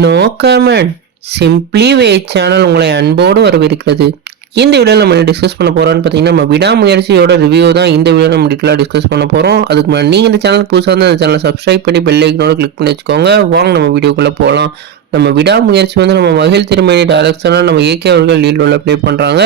No comment. Simply way channel உங்களை அன்போடு வரவேற்கிறது. இந்த வீடியோவில் நம்ம டிஸ்கஸ் பண்ண போகிறோம்னு பார்த்தீங்கன்னா, நம்ம விடாமுயற்சியோட ரிவ்யூ தான் இந்த வீடியோ நம்ம டீட்டெயிலாக டிஸ்கஸ் பண்ண போகிறோம். அதுக்கு முன்னாடி நீங்கள் இந்த சேனலுக்கு புதுசாக இருந்தால் இந்த சேனலை சப்ஸ்கிரைப் பண்ணி பெல் ஐக்கனோட கிளிக் பண்ணி வச்சுக்கோங்க. வாங்க நம்ம வீடியோக்குள்ளே போகலாம். நம்ம விடாமுயற்சி வந்து நம்ம மகிழ் திருமணி டைரக்ஷனாக நம்ம ஏகே அவர்கள் லீட் ரோலில் ப்ளே பண்ணுறாங்க.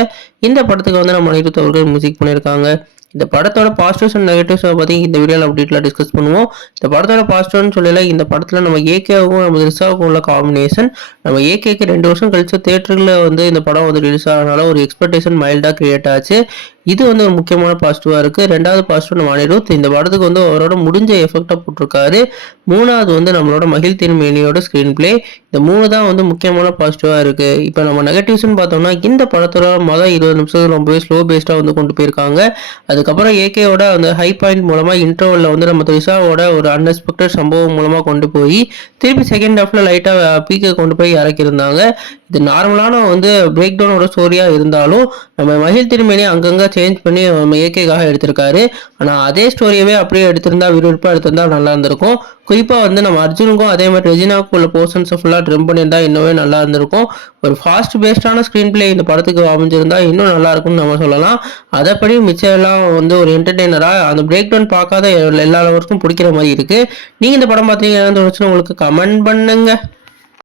இந்த படத்துக்கு வந்து நம்ம அனிருத் அவர்கள் மியூசிக் பண்ணியிருக்காங்க. இந்த படத்தோட பாசிட்டிவ்ஸ் அண்ட் நெகட்டிவ்ஸ் பற்றி இந்த வீடியோவில் நம்ம டீட்டெயிலாக டிஸ்கஸ் பண்ணுவோம். இந்த படத்தோட பாசிட்டிவ்னு சொல்லல, இந்த படத்தில் நம்ம ஏகேவுக்கும் நம்ம ரிசாவுக்கும் உள்ள காம்பினேஷன், நம்ம ஏகேக்கு 2 வருஷம் கழிச்சு தேட்டரில் வந்து இந்த படம் வந்து ரிலீஸ் ஆகிறதுனால ஒரு எக்ஸ்பெக்டேஷன் மைல்டாக கிரியேட் ஆச்சு. இது வந்து ஒரு முக்கியமான பாசிட்டிவாக இருக்குது. ரெண்டாவது பாசிட்டிவ் நம்ம அனிருத் இந்த படத்துக்கு வந்து அவரோட முடிஞ்ச எஃபெக்டாக போட்டிருக்காரு. மூணாவது வந்து நம்மளோட மகிழ் திருமேனியோட ஸ்க்ரீன் பிளே. இந்த 3 தான் வந்து முக்கியமான பாசிட்டிவாக இருக்குது. இப்போ நம்ம நெகட்டிவ்ஸ்னு பார்த்தோம்னா, இந்த படத்தோட மொதல் 20 நிமிஷம் ரொம்பவே ஸ்லோ பேஸ்டாக வந்து கொண்டு போயிருக்காங்க. அதுக்கப்புறம் ஏகேவோட அந்த ஹை பாயிண்ட் மூலமாக இன்டர்வலில் வந்து நம்ம த்ரிஷாவோட ஒரு அன்எக்ஸ்பெக்டட் சம்பவம் மூலமாக கொண்டு போய் திருப்பி செகண்ட் ஹாஃபில் லைட்டாக பீக்கை கொண்டு போய் இறக்கியிருந்தாங்க. இது நார்மலான வந்து பிரேக் டவுனோட ஸ்டோரியாக இருந்தாலும் நம்ம மகிழ் திருமேனி அங்கங்கே சேஞ்ச் பண்ணி நம்ம ஏகேக்காக எடுத்திருக்காரு. ஆனால் அதே ஸ்டோரியவே அப்படியே எடுத்திருந்தா விறுவிறுப்பாக எடுத்திருந்தா நல்லா இருந்திருக்கும். குறிப்பாக வந்து நம்ம அர்ஜுனுக்கும் அதே மாதிரி ரெஜினாவுக்கும் உள்ள போர்ஷன்ஸை ஃபுல்லாக ட்ரிம் பண்ணியிருந்தா இன்னுமே நல்லா இருந்திருக்கும். ஒரு ஃபாஸ்ட் பேஸ்டான ஸ்க்ரீன் பிளே இந்த படத்துக்கு அமைஞ்சிருந்தா இன்னும் நல்லா இருக்கும்னு நம்ம சொல்லலாம். அதைப்படி மிச்சம் எல்லாம் வந்து ஒரு என்டர்டெய்னராக அந்த பிரேக் டவுன் பார்க்காத எல்லா லவர்ஸ்க்கும் பிடிக்கிற மாதிரி இருக்குது. நீங்கள் இந்த படம் பார்த்தீங்கன்னா தோணுச்சுன்னா உங்களுக்கு கமெண்ட் பண்ணுங்க.